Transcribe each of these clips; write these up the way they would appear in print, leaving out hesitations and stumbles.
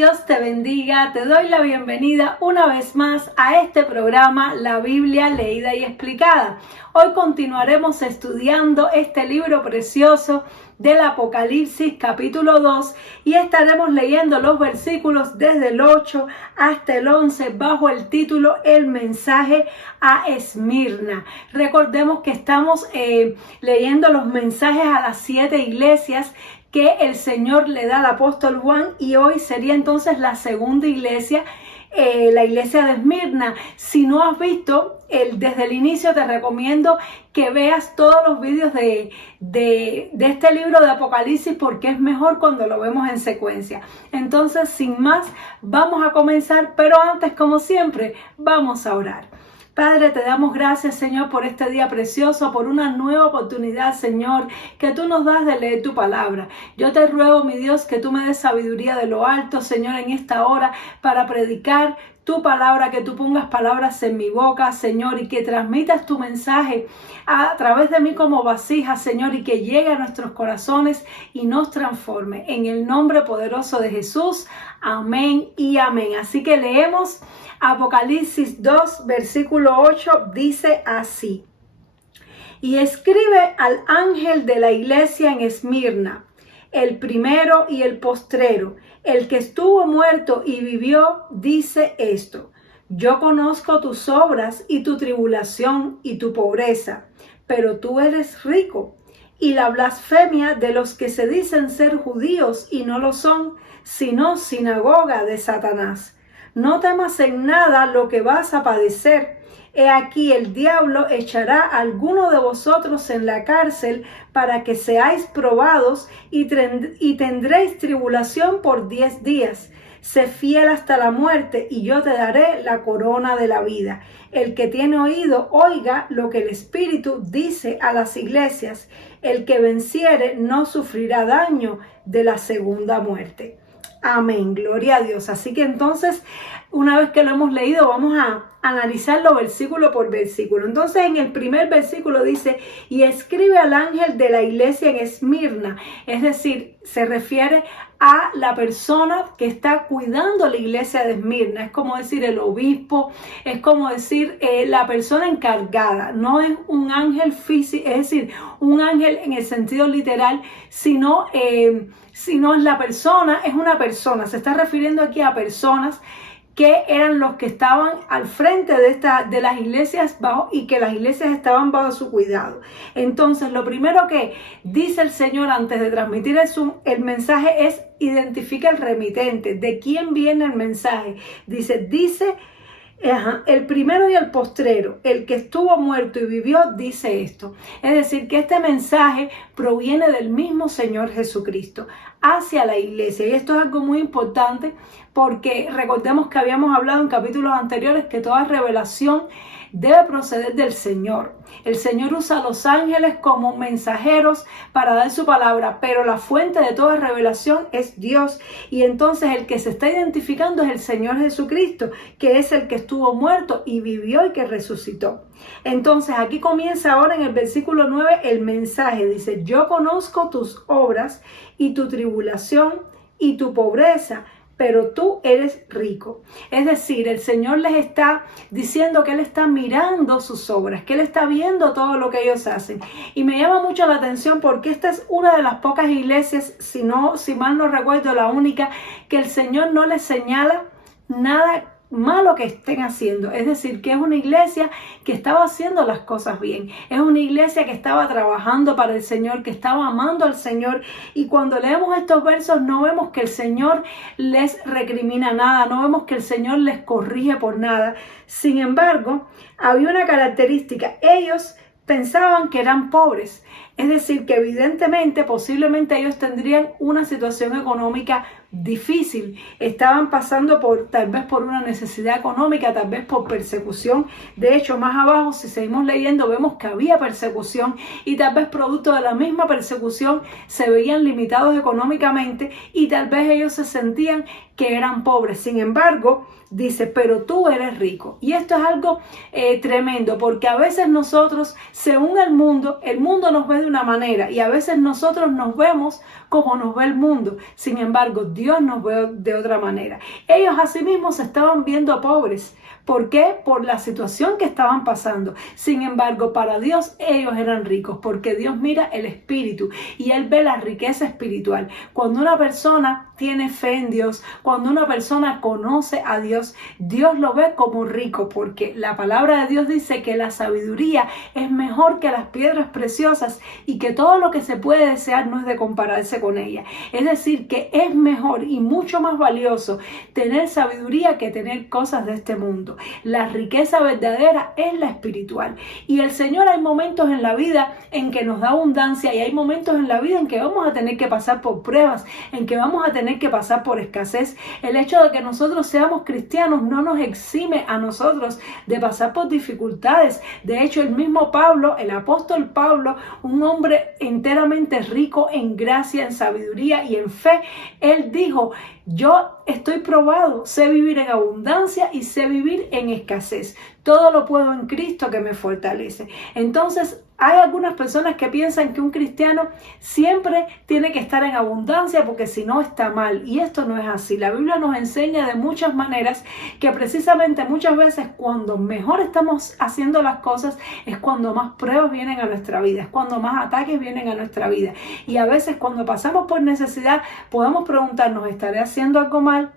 Dios te bendiga, te doy la bienvenida una vez más a este programa La Biblia Leída y Explicada. Hoy continuaremos estudiando este libro precioso del Apocalipsis capítulo 2 y estaremos leyendo los versículos desde el 8 hasta el 11 bajo el título El mensaje a Esmirna. Recordemos que estamos leyendo los mensajes a las 7 iglesias que el Señor le da al apóstol Juan, y hoy sería entonces la segunda iglesia, la iglesia de Esmirna. Si no has visto desde el inicio, te recomiendo que veas todos los vídeos de este libro de Apocalipsis, porque es mejor cuando lo vemos en secuencia. Entonces, sin más, vamos a comenzar, pero antes, como siempre, vamos a orar. Padre, te damos gracias, Señor, por este día precioso, por una nueva oportunidad, Señor, que tú nos das de leer tu palabra. Yo te ruego, mi Dios, que tú me des sabiduría de lo alto, Señor, en esta hora para predicar tu palabra, que tú pongas palabras en mi boca, Señor, y que transmitas tu mensaje a través de mí como vasija, Señor, y que llegue a nuestros corazones y nos transforme. En el nombre poderoso de Jesús, amén y amén. Así que leemos Apocalipsis 2, versículo 8, dice así: y escribe al ángel de la iglesia en Esmirna, el primero y el postrero, el que estuvo muerto y vivió, dice esto: yo conozco tus obras y tu tribulación y tu pobreza, pero tú eres rico, y la blasfemia de los que se dicen ser judíos y no lo son, sino sinagoga de Satanás. No temas en nada lo que vas a padecer. He aquí, el diablo echará a alguno de vosotros en la cárcel para que seáis probados y tendréis tribulación por 10 días. Sé fiel hasta la muerte y yo te daré la corona de la vida. El que tiene oído, oiga lo que el Espíritu dice a las iglesias. El que venciere no sufrirá daño de la segunda muerte. Amén, gloria a Dios. Así que entonces, una vez que lo hemos leído, vamos a analizarlo versículo por versículo. Entonces, en el primer versículo dice: y escribe al ángel de la iglesia en Esmirna. Es decir, se refiere a la persona que está cuidando la iglesia de Esmirna. Es como decir el obispo, es como decir la persona encargada. No es un ángel físico, es decir, un ángel en el sentido literal, sino es la persona, es una persona. Se está refiriendo aquí a personas que eran los que estaban al frente de las iglesias y que las iglesias estaban bajo su cuidado. Entonces, lo primero que dice el Señor antes de transmitir el mensaje es: identifica el remitente, de quién viene el mensaje. Dice el primero y el postrero, el que estuvo muerto y vivió, dice esto. Es decir, que este mensaje proviene del mismo Señor Jesucristo hacia la iglesia. Y esto es algo muy importante, porque recordemos que habíamos hablado en capítulos anteriores que toda revelación debe proceder del Señor. El Señor usa a los ángeles como mensajeros para dar su palabra, pero la fuente de toda revelación es Dios. Y entonces el que se está identificando es el Señor Jesucristo, que es el que estuvo muerto y vivió y que resucitó. Entonces aquí comienza ahora en el versículo 9 el mensaje. Dice: yo conozco tus obras y tu tribulación y tu pobreza, pero tú eres rico. Es decir, el Señor les está diciendo que Él está mirando sus obras, que Él está viendo todo lo que ellos hacen. Y me llama mucho la atención porque esta es una de las pocas iglesias, si mal no recuerdo, la única, que el Señor no les señala nada malo que estén haciendo. Es decir, que es una iglesia que estaba haciendo las cosas bien. Es una iglesia que estaba trabajando para el Señor, que estaba amando al Señor. Y cuando leemos estos versos no vemos que el Señor les recrimina nada, no vemos que el Señor les corrige por nada. Sin embargo, había una característica: ellos pensaban que eran pobres. Es decir, que evidentemente, posiblemente ellos tendrían una situación económica difícil. Estaban pasando tal vez por una necesidad económica, tal vez por persecución. De hecho, más abajo, si seguimos leyendo, vemos que había persecución y tal vez producto de la misma persecución se veían limitados económicamente y tal vez ellos se sentían que eran pobres. Sin embargo, dice: pero tú eres rico. Y esto es algo tremendo, porque a veces nosotros, según el mundo nos ve de una manera y a veces nosotros nos vemos como nos ve el mundo. Sin embargo, Dios nos ve de otra manera. Ellos asimismo se estaban viendo pobres. ¿Por qué? Por la situación que estaban pasando. Sin embargo, para Dios ellos eran ricos, porque Dios mira el espíritu y Él ve la riqueza espiritual. Cuando una persona tiene fe en Dios, cuando una persona conoce a Dios, Dios lo ve como rico, porque la palabra de Dios dice que la sabiduría es mejor que las piedras preciosas y que todo lo que se puede desear no es de compararse con ella. Es decir, que es mejor y mucho más valioso tener sabiduría que tener cosas de este mundo. La riqueza verdadera es la espiritual. Y el Señor, hay momentos en la vida en que nos da abundancia y hay momentos en la vida en que vamos a tener que pasar por pruebas, en que vamos a tener que pasar por escasez. El hecho de que nosotros seamos cristianos no nos exime a nosotros de pasar por dificultades. De hecho, el mismo Pablo, el apóstol Pablo, un hombre enteramente rico en gracia, en sabiduría y en fe, él dijo: yo estoy probado, sé vivir en abundancia y sé vivir en escasez. Todo lo puedo en Cristo que me fortalece. Entonces, hay algunas personas que piensan que un cristiano siempre tiene que estar en abundancia porque si no está mal. Y esto no es así. La Biblia nos enseña de muchas maneras que precisamente muchas veces cuando mejor estamos haciendo las cosas es cuando más pruebas vienen a nuestra vida, es cuando más ataques vienen a nuestra vida. Y a veces cuando pasamos por necesidad podemos preguntarnos: ¿estaré haciendo algo mal?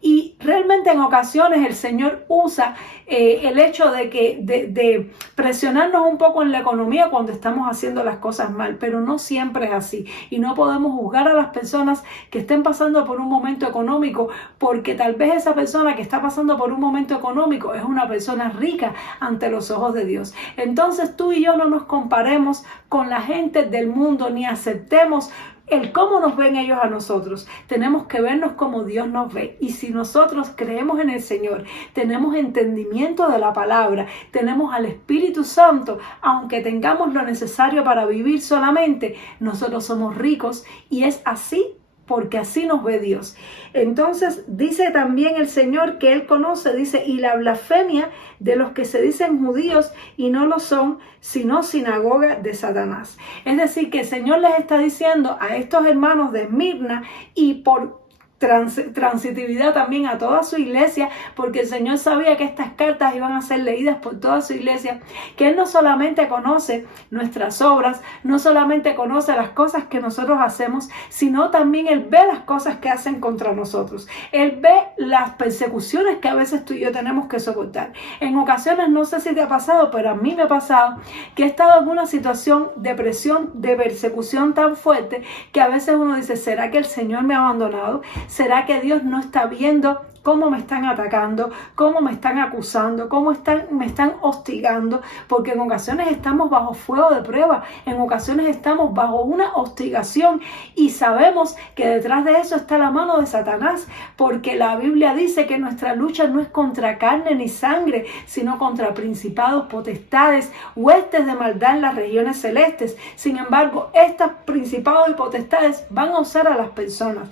Y realmente en ocasiones el Señor usa el hecho de presionarnos un poco en la economía cuando estamos haciendo las cosas mal, pero no siempre es así. Y no podemos juzgar a las personas que estén pasando por un momento económico, porque tal vez esa persona que está pasando por un momento económico es una persona rica ante los ojos de Dios. Entonces tú y yo no nos comparemos con la gente del mundo, ni aceptemos el cómo nos ven ellos a nosotros. Tenemos que vernos como Dios nos ve. Y si nosotros creemos en el Señor, tenemos entendimiento de la palabra, tenemos al Espíritu Santo, aunque tengamos lo necesario para vivir solamente, nosotros somos ricos y es así porque así nos ve Dios. Entonces dice también el Señor que Él conoce, dice: y la blasfemia de los que se dicen judíos y no lo son, sino sinagoga de Satanás. Es decir, que el Señor les está diciendo a estos hermanos de Esmirna, y por transitividad también a toda su iglesia, porque el Señor sabía que estas cartas iban a ser leídas por toda su iglesia, que Él no solamente conoce nuestras obras, no solamente conoce las cosas que nosotros hacemos, sino también Él ve las cosas que hacen contra nosotros. Él ve las persecuciones que a veces tú y yo tenemos que soportar. En ocasiones, no sé si te ha pasado, pero a mí me ha pasado que he estado en una situación de presión, de persecución tan fuerte, que a veces uno dice: ¿será que el Señor me ha abandonado? ¿Será que Dios no está viendo cómo me están atacando, cómo me están acusando, cómo me están hostigando? Porque en ocasiones estamos bajo fuego de prueba, en ocasiones estamos bajo una hostigación y sabemos que detrás de eso está la mano de Satanás, porque la Biblia dice que nuestra lucha no es contra carne ni sangre, sino contra principados, potestades, huestes de maldad en las regiones celestes. Sin embargo, estos principados y potestades van a usar a las personas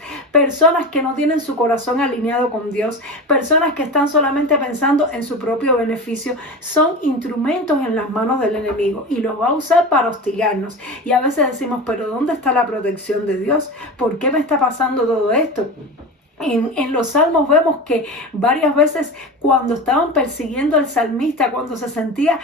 que no tienen su corazón alineado con Dios, personas que están solamente pensando en su propio beneficio. Son instrumentos en las manos del enemigo y los va a usar para hostigarnos. Y a veces decimos: ¿pero dónde está la protección de Dios? ¿Por qué me está pasando todo esto? En los salmos vemos que varias veces cuando estaban persiguiendo al salmista, cuando se sentía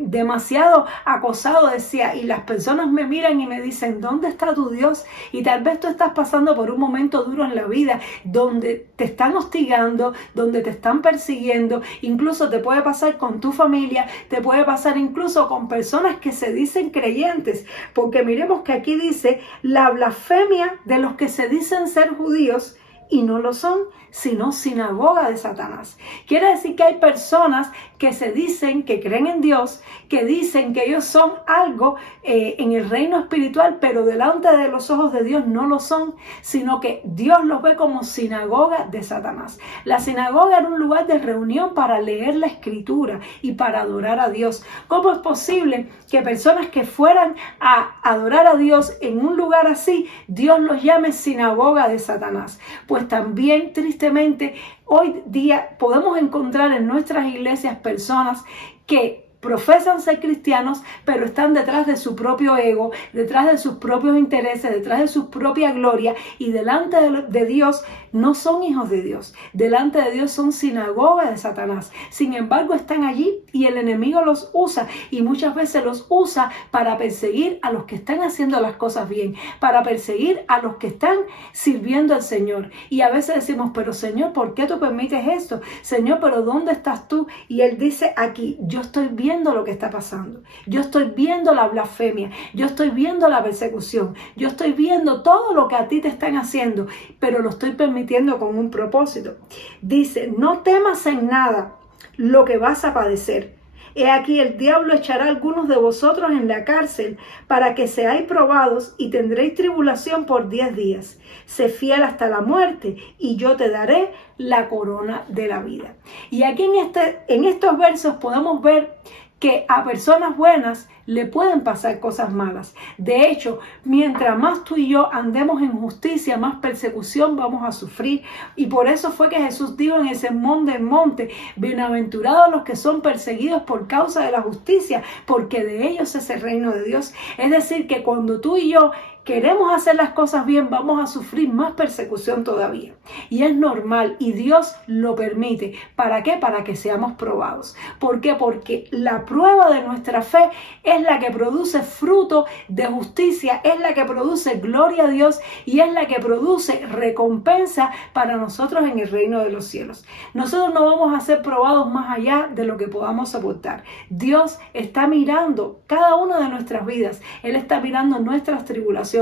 demasiado acosado, decía: y las personas me miran y me dicen: ¿dónde está tu Dios? Y tal vez tú estás pasando por un momento duro en la vida donde te están hostigando, donde te están persiguiendo. Incluso te puede pasar con tu familia, te puede pasar incluso con personas que se dicen creyentes, porque miremos que aquí dice: la blasfemia de los que se dicen ser judíos y no lo son, sino sinagoga de Satanás. Quiere decir que hay personas que se dicen que creen en Dios, que dicen que ellos son algo en el reino espiritual, pero delante de los ojos de Dios no lo son, sino que Dios los ve como sinagoga de Satanás. La sinagoga era un lugar de reunión para leer la escritura y para adorar a Dios. ¿Cómo es posible que personas que fueran a adorar a Dios en un lugar así, Dios los llame sinagoga de Satanás? Pues también, tristemente, hoy día podemos encontrar en nuestras iglesias personas que profesan ser cristianos, pero están detrás de su propio ego, detrás de sus propios intereses, detrás de su propia gloria, y delante de Dios no son hijos de Dios. Delante de Dios son sinagoga de Satanás. Sin embargo, están allí y el enemigo los usa, y muchas veces los usa para perseguir a los que están haciendo las cosas bien, para perseguir a los que están sirviendo al Señor. Y a veces decimos, pero Señor, ¿por qué tú permites esto? Señor, pero ¿dónde estás tú? Y Él dice aquí, yo estoy viendo lo que está pasando. Yo estoy viendo la blasfemia. Yo estoy viendo la persecución. Yo estoy viendo todo lo que a ti te están haciendo, pero lo estoy permitiendo con un propósito. Dice, no temas en nada lo que vas a padecer. He aquí el diablo echará a algunos de vosotros en la cárcel para que seáis probados y tendréis tribulación por 10 días. Sé fiel hasta la muerte y yo te daré la corona de la vida. Y aquí en estos versos podemos ver que a personas buenas le pueden pasar cosas malas. De hecho, mientras más tú y yo andemos en justicia, más persecución vamos a sufrir. Y por eso fue que Jesús dijo en el Sermón del Monte, bienaventurados los que son perseguidos por causa de la justicia, porque de ellos es el reino de Dios. Es decir, que cuando tú y yo queremos hacer las cosas bien, vamos a sufrir más persecución todavía. Y es normal, y Dios lo permite. ¿Para qué? Para que seamos probados. ¿Por qué? Porque la prueba de nuestra fe es la que produce fruto de justicia, es la que produce gloria a Dios y es la que produce recompensa para nosotros en el reino de los cielos. Nosotros no vamos a ser probados más allá de lo que podamos soportar. Dios está mirando cada una de nuestras vidas. Él está mirando nuestras tribulaciones.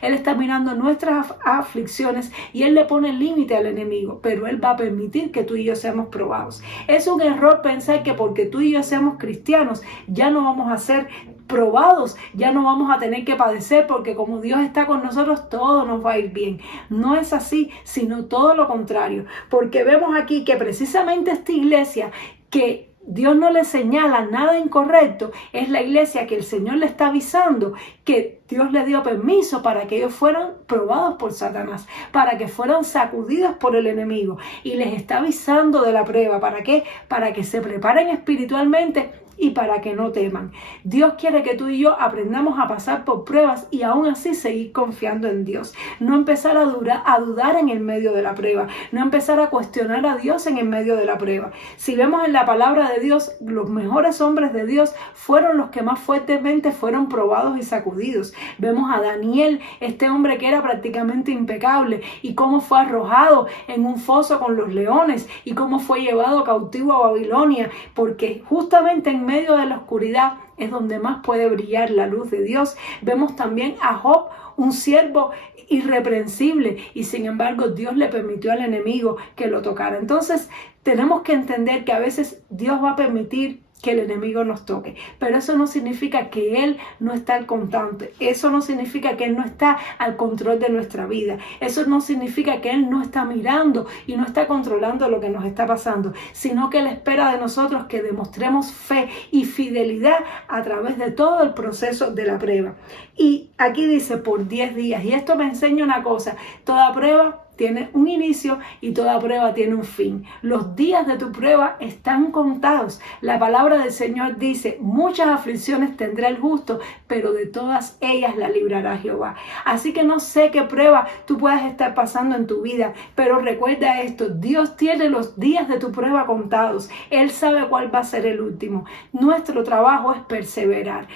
Él está mirando nuestras aflicciones y Él le pone límite al enemigo, pero Él va a permitir que tú y yo seamos probados. Es un error pensar que porque tú y yo seamos cristianos ya no vamos a ser probados, ya no vamos a tener que padecer, porque como Dios está con nosotros todo nos va a ir bien. No es así, sino todo lo contrario, porque vemos aquí que precisamente esta iglesia que Dios no le señala nada incorrecto, es la iglesia que el Señor le está avisando que Dios le dio permiso para que ellos fueran probados por Satanás, para que fueran sacudidos por el enemigo, y les está avisando de la prueba. ¿Para qué? Para que se preparen espiritualmente y para que no teman. Dios quiere que tú y yo aprendamos a pasar por pruebas y aún así seguir confiando en Dios. No empezar a dudar en el medio de la prueba. No empezar a cuestionar a Dios en el medio de la prueba. Si vemos en la palabra de Dios, los mejores hombres de Dios fueron los que más fuertemente fueron probados y sacudidos. Vemos a Daniel, este hombre que era prácticamente impecable, y cómo fue arrojado en un foso con los leones y cómo fue llevado cautivo a Babilonia, porque justamente en medio de la oscuridad es donde más puede brillar la luz de Dios. Vemos también a Job, un siervo irreprensible, y sin embargo Dios le permitió al enemigo que lo tocara. Entonces tenemos que entender que a veces Dios va a permitir que el enemigo nos toque, pero eso no significa que Él no está al constante. Eso no significa que Él no está al control de nuestra vida. Eso no significa que Él no está mirando y no está controlando lo que nos está pasando, sino que Él espera de nosotros que demostremos fe y fidelidad a través de todo el proceso de la prueba. Y aquí dice por 10 días, y esto me enseña una cosa: toda prueba tiene un inicio y toda prueba tiene un fin. Los días de tu prueba están contados. La palabra del Señor dice, muchas aflicciones tendrá el justo, pero de todas ellas la librará Jehová. Así que no sé qué prueba tú puedas estar pasando en tu vida, pero recuerda esto: Dios tiene los días de tu prueba contados. Él sabe cuál va a ser el último. Nuestro trabajo es perseverar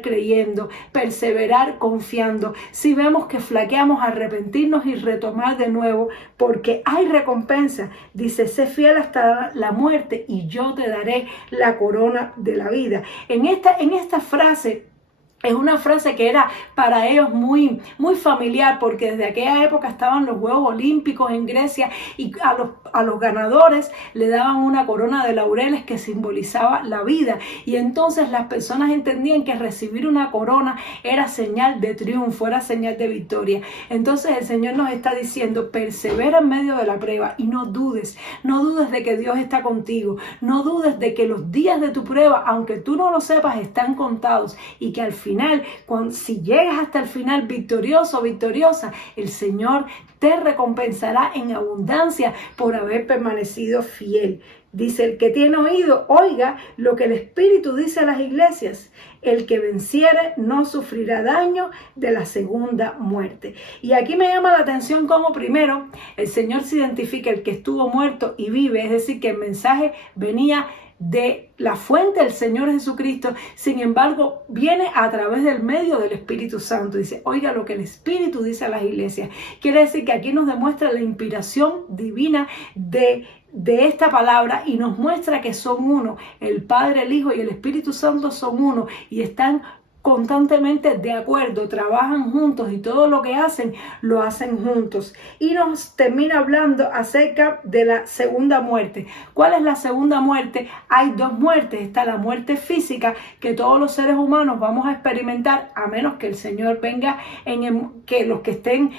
creyendo, perseverar confiando. Si vemos que flaqueamos, arrepentirnos y retomar de nuevo, porque hay recompensa. Dice, sé fiel hasta la muerte y yo te daré la corona de la vida. En esta frase, es una frase que era para ellos muy familiar, porque desde aquella época estaban los Juegos Olímpicos en Grecia y a los ganadores le daban una corona de laureles que simbolizaba la vida. Y entonces las personas entendían que recibir una corona era señal de triunfo, era señal de victoria. Entonces el Señor nos está diciendo, persevera en medio de la prueba y no dudes de que Dios está contigo. No dudes de que los días de tu prueba, aunque tú no lo sepas, están contados, y que al final, si llegas hasta el final victorioso, victoriosa, el Señor te recompensará en abundancia por haber permanecido fiel. Dice, el que tiene oído, oiga lo que el Espíritu dice a las iglesias. El que venciere no sufrirá daño de la segunda muerte. Y aquí me llama la atención cómo primero el Señor se identifica el que estuvo muerto y vive, es decir, que el mensaje venía de la fuente del Señor Jesucristo, sin embargo viene a través del medio del Espíritu Santo. Dice, oiga lo que el Espíritu dice a las iglesias. Quiere decir que aquí nos demuestra la inspiración divina de esta palabra y nos muestra que son uno. El Padre, el Hijo y el Espíritu Santo son uno y están constantemente de acuerdo, trabajan juntos y todo lo que hacen, lo hacen juntos. Y nos termina hablando acerca de la segunda muerte. ¿Cuál es la segunda muerte? Hay dos muertes. Está la muerte física que todos los seres humanos vamos a experimentar, a menos que el Señor venga, que los que estén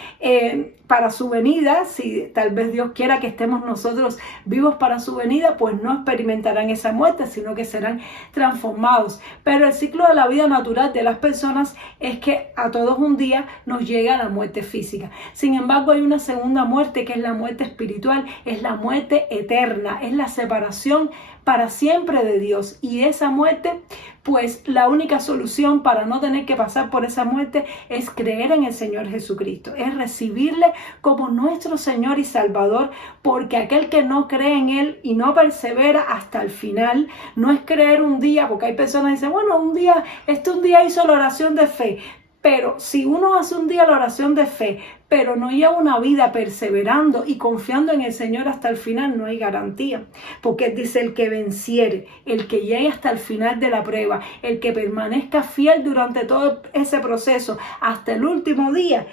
para su venida, si tal vez Dios quiera que estemos nosotros vivos para su venida, pues no experimentarán esa muerte, sino que serán transformados. Pero el ciclo de la vida natural de las personas es que a todos un día nos llega la muerte física. Sin embargo, hay una segunda muerte que es la muerte espiritual, es la muerte eterna, es la separación para siempre de Dios. Y esa muerte, pues la única solución para no tener que pasar por esa muerte es creer en el Señor Jesucristo, es recibirle como nuestro Señor y Salvador, porque aquel que no cree en Él y no persevera hasta el final, no es creer un día, porque hay personas que dicen, bueno, un día hizo la oración de fe. Pero si uno hace un día la oración de fe, pero no lleva una vida perseverando y confiando en el Señor hasta el final, no hay garantía. Porque dice, el que venciere, el que llegue hasta el final de la prueba, el que permanezca fiel durante todo ese proceso, hasta el último día,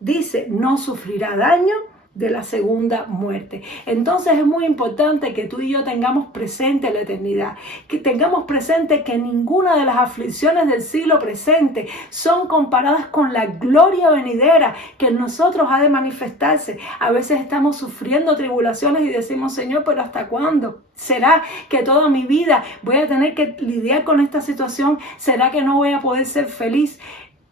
dice, no sufrirá daño de la segunda muerte. Entonces es muy importante que tú y yo tengamos presente la eternidad, que tengamos presente que ninguna de las aflicciones del siglo presente son comparadas con la gloria venidera que en nosotros ha de manifestarse. A veces estamos sufriendo tribulaciones y decimos, Señor, pero ¿hasta cuándo? ¿Será que toda mi vida voy a tener que lidiar con esta situación? ¿Será que no voy a poder ser feliz?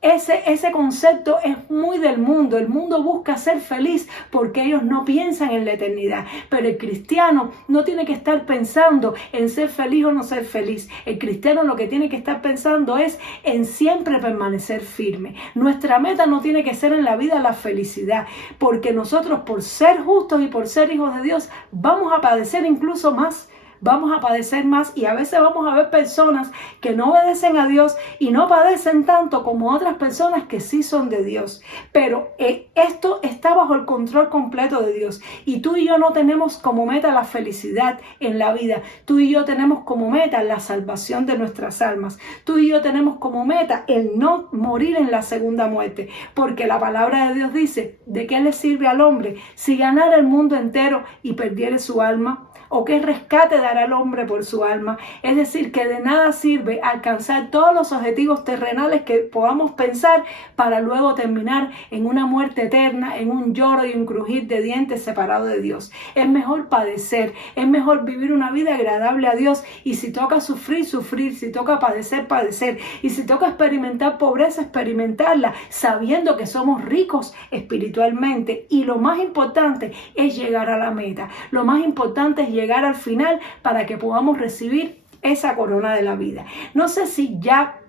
Ese concepto es muy del mundo. El mundo busca ser feliz porque ellos no piensan en la eternidad. Pero el cristiano no tiene que estar pensando en ser feliz o no ser feliz. El cristiano lo que tiene que estar pensando es en siempre permanecer firme. Nuestra meta no tiene que ser en la vida la felicidad, porque nosotros por ser justos y por ser hijos de Dios vamos a padecer incluso más. Vamos a padecer más y a veces vamos a ver personas que no obedecen a Dios y no padecen tanto como otras personas que sí son de Dios. Pero esto está bajo el control completo de Dios. Y tú y yo no tenemos como meta la felicidad en la vida. Tú y yo tenemos como meta la salvación de nuestras almas. Tú y yo tenemos como meta el no morir en la segunda muerte. Porque la palabra de Dios dice, ¿de qué le sirve al hombre si ganara el mundo entero y perdiere su alma? ¿O qué rescate dará el hombre por su alma? Es decir, que de nada sirve alcanzar todos los objetivos terrenales que podamos pensar para luego terminar en una muerte eterna, en un lloro y un crujir de dientes separado de Dios. Es mejor padecer, es mejor vivir una vida agradable a Dios, y si toca sufrir, sufrir, si toca padecer, padecer, y si toca experimentar pobreza, experimentarla, sabiendo que somos ricos espiritualmente. Y lo más importante es llegar a la meta. Lo más importante es llegar al final para que podamos recibir esa corona de la vida. No sé si ya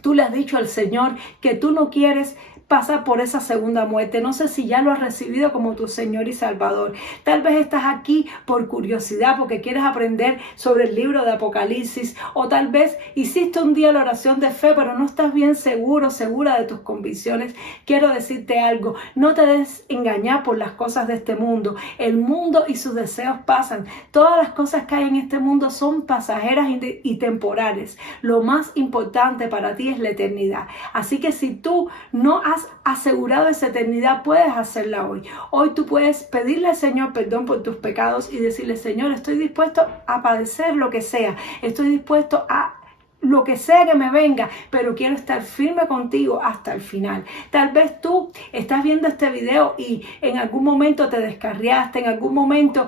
tú le has dicho al Señor que tú no quieres pasar por esa segunda muerte. No sé si ya lo has recibido como tu Señor y Salvador. Tal vez estás aquí por curiosidad, porque quieres aprender sobre el libro de Apocalipsis, o tal vez hiciste un día la oración de fe, pero no estás bien seguro, segura de tus convicciones. Quiero decirte algo, no te dejes engañar por las cosas de este mundo. El mundo y sus deseos pasan. Todas las cosas que hay en este mundo son pasajeras y temporales. Lo más importante para ti es la eternidad. Así que si tú no has asegurado esa eternidad, puedes hacerla hoy. Hoy tú puedes pedirle al Señor perdón por tus pecados y decirle, Señor, estoy dispuesto a padecer lo que sea, estoy dispuesto a lo que sea que me venga, pero quiero estar firme contigo hasta el final. Tal vez tú estás viendo este video y en algún momento te descarriaste, en algún momento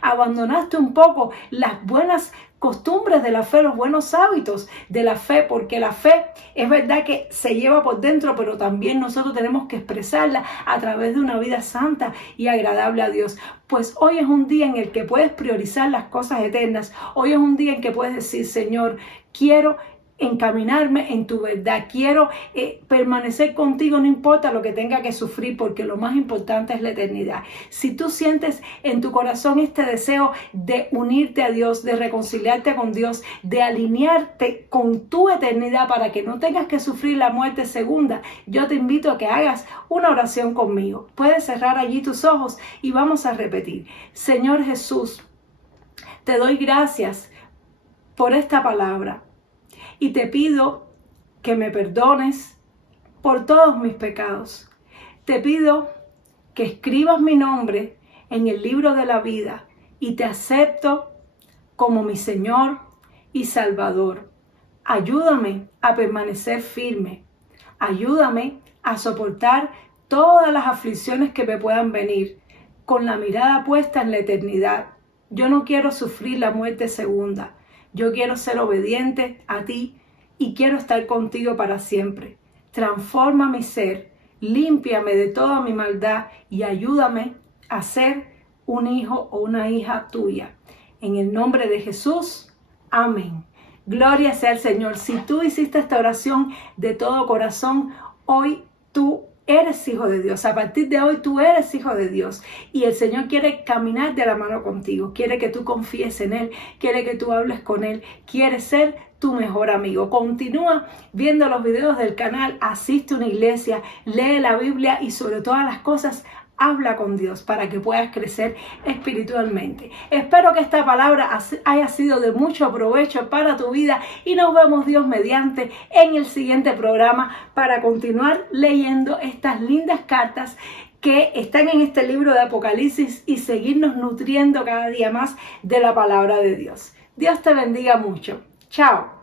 abandonaste un poco las buenas costumbres de la fe, los buenos hábitos de la fe, porque la fe es verdad que se lleva por dentro, pero también nosotros tenemos que expresarla a través de una vida santa y agradable a Dios. Pues hoy es un día en el que puedes priorizar las cosas eternas. Hoy es un día en que puedes decir, Señor, quiero encaminarme en tu verdad, quiero permanecer contigo, no importa lo que tenga que sufrir, porque lo más importante es la eternidad. Si tú sientes en tu corazón este deseo de unirte a Dios, de reconciliarte con Dios, de alinearte con tu eternidad para que no tengas que sufrir la muerte segunda, yo te invito a que hagas una oración conmigo. Puedes cerrar allí tus ojos y vamos a repetir. Señor Jesús, te doy gracias por esta palabra. Y te pido que me perdones por todos mis pecados. Te pido que escribas mi nombre en el libro de la vida y te acepto como mi Señor y Salvador. Ayúdame a permanecer firme. Ayúdame a soportar todas las aflicciones que me puedan venir con la mirada puesta en la eternidad. Yo no quiero sufrir la muerte segunda. Yo quiero ser obediente a ti y quiero estar contigo para siempre. Transforma mi ser, límpiame de toda mi maldad y ayúdame a ser un hijo o una hija tuya. En el nombre de Jesús, amén. Gloria sea al Señor. Si tú hiciste esta oración de todo corazón, hoy tú eres hijo de Dios. A partir de hoy tú eres hijo de Dios y el Señor quiere caminar de la mano contigo. Quiere que tú confíes en Él, quiere que tú hables con Él, quiere ser tu mejor amigo. Continúa viendo los videos del canal, asiste a una iglesia, lee la Biblia y sobre todas las cosas, habla con Dios para que puedas crecer espiritualmente. Espero que esta palabra haya sido de mucho provecho para tu vida y nos vemos Dios mediante en el siguiente programa para continuar leyendo estas lindas cartas que están en este libro de Apocalipsis y seguirnos nutriendo cada día más de la palabra de Dios. Dios te bendiga mucho. Chao.